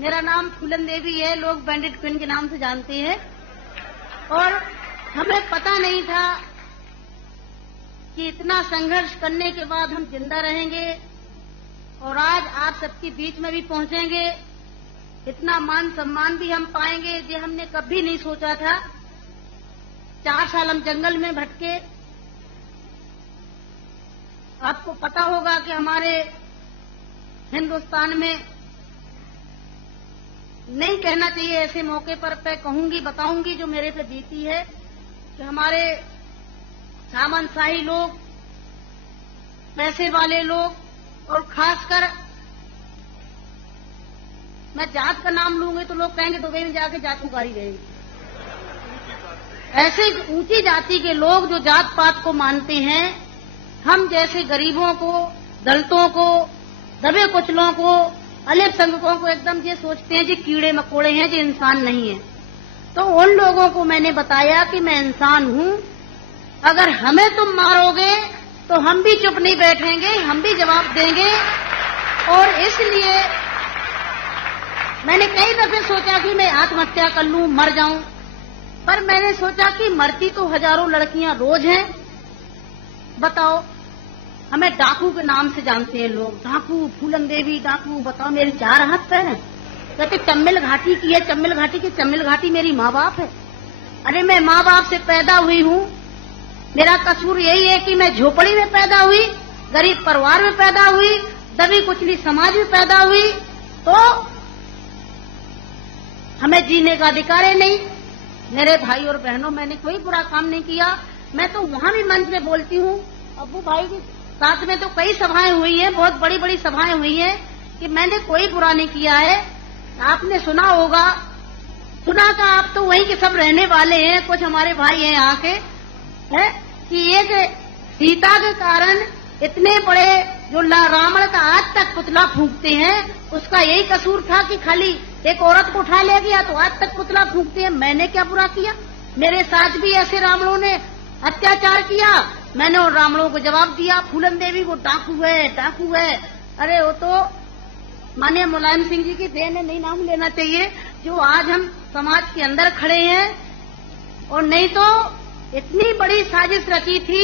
मेरा नाम फूलन देवी है, लोग बैंडेड क्वीन के नाम से जानते हैं। और हमें पता नहीं था कि इतना संघर्ष करने के बाद हम जिंदा रहेंगे और आज आप सबके बीच में भी पहुंचेंगे, इतना मान सम्मान भी हम पाएंगे, ये हमने कभी नहीं सोचा था। 4 साल हम जंगल में भटके। आपको पता होगा कि हमारे हिंदुस्तान में नहीं कहना चाहिए ऐसे मौके पर, मैं कहूंगी, बताऊंगी जो मेरे पे बीती है, कि हमारे सामंतशाही लोग, पैसे वाले लोग, और खासकर मैं जात का नाम लूंगी तो लोग कहेंगे दुबई में जाके जात उगारी रहेगी। ऐसे ऊंची जाति के लोग जो जात पात को मानते हैं, हम जैसे गरीबों को, दलितों को, दबे कुचलों को, अल्पसंख्यकों को एकदम ये सोचते हैं जी कीड़े मकोड़े हैं, जी इंसान नहीं है। तो उन लोगों को मैंने बताया कि मैं इंसान हूं, अगर हमें तुम मारोगे तो हम भी चुप नहीं बैठेंगे, हम भी जवाब देंगे। और इसलिए मैंने कई दफे सोचा कि मैं आत्महत्या कर लूं, मर जाऊं, पर मैंने सोचा कि मरती तो हजारों लड़कियां रोज हैं। बताओ, हमें डाकू के नाम से जानते हैं लोग, डाकू, फूलन देवी डाकू। बताओ, मेरे 4 हाथ पैर हैं। कहते चम्मिल घाटी की है, चम्मिल घाटी की। चम्मिल घाटी मेरी माँ बाप है। अरे मैं माँ बाप से पैदा हुई हूँ, मेरा कसूर यही है कि मैं झोपड़ी में पैदा हुई, गरीब परिवार में पैदा हुई, दबी कुचली समाज में पैदा हुई, तो हमें जीने का अधिकार है नहीं। मेरे भाई और बहनों, मैंने कोई बुरा काम नहीं किया। मैं तो वहां भी मंच में बोलती हूँ, अब्बू भाई के साथ में तो कई सभाएं हुई हैं, बहुत बड़ी बड़ी सभाएं हुई हैं, कि मैंने कोई बुरा नहीं किया है। आपने सुना होगा, सुना था, आप तो वहीं के सब रहने वाले हैं, कुछ हमारे भाई हैं यहाँ के, है कि एक सीता के कारण इतने बड़े जो रावण का आज तक पुतला फूंकते हैं, उसका यही कसूर था कि खाली एक औरत को उठा ले गया तो आज तक पुतला फूंकते हैं। मैंने क्या बुरा किया? मेरे साथ भी ऐसे रावणों ने अत्याचार किया, मैंने उन रावणों को जवाब दिया। फूलन देवी वो डाकू है, डाकू है। अरे वो तो माननीय मुलायम सिंह जी की देन है, नहीं नाम लेना चाहिए, जो आज हम समाज के अंदर खड़े हैं। और नहीं तो इतनी बड़ी साजिश रची थी,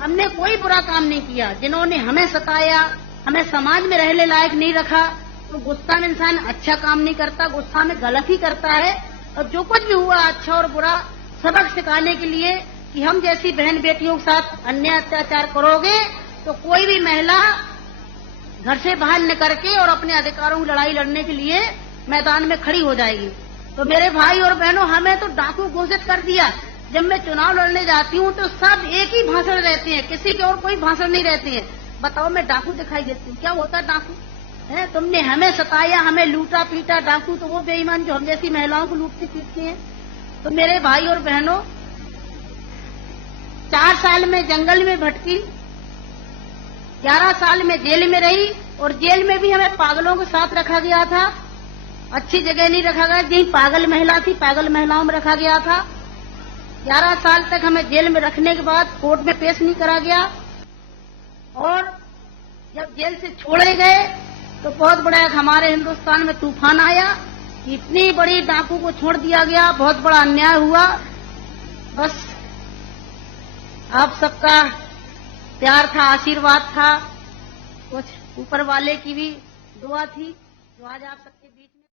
हमने कोई बुरा काम नहीं किया। जिन्होंने हमें सताया, हमें समाज में रहने लायक नहीं रखा, तो गुस्सा में इंसान अच्छा काम नहीं करता, गुस्सा में गलत ही करता है। और जो कुछ भी हुआ अच्छा और बुरा सबक सिखाने के लिए कि हम जैसी बहन बेटियों के साथ अन्याय अत्याचार करोगे तो कोई भी महिला घर से बाहर निकल के और अपने अधिकारों की लड़ाई लड़ने के लिए मैदान में खड़ी हो जाएगी। तो मेरे भाई और बहनों, हमें तो डाकू घोषित कर दिया। जब मैं चुनाव लड़ने जाती हूँ तो सब एक ही भाषण रहते हैं, किसी के और कोई भाषण नहीं रहते हैं। बताओ, मैं डाकू दिखाई देती हूँ? क्या होता है डाकू? है, तुमने हमें सताया, हमें लूटा पीटा। डाकू तो वो बेईमान जो हम जैसी महिलाओं को लूटती पीटती हैं। तो मेरे भाई और बहनों, 4 साल में जंगल में भटकी, 11 साल में जेल में रही, और जेल में भी हमें पागलों के साथ रखा गया था। अच्छी जगह नहीं रखा गया, यही पागल महिला थी, पागल महिलाओं में रखा गया था। 11 साल तक हमें जेल में रखने के बाद कोर्ट में पेश नहीं करा गया। और जब जेल से छोड़े गए तो बहुत बड़ा हमारे हिंदुस्तान में तूफान आया, इतनी बड़ी डाकू को छोड़ दिया गया, बहुत बड़ा अन्याय हुआ। बस आप सबका प्यार था, आशीर्वाद था, कुछ ऊपर वाले की भी दुआ थी, जो आज आप सब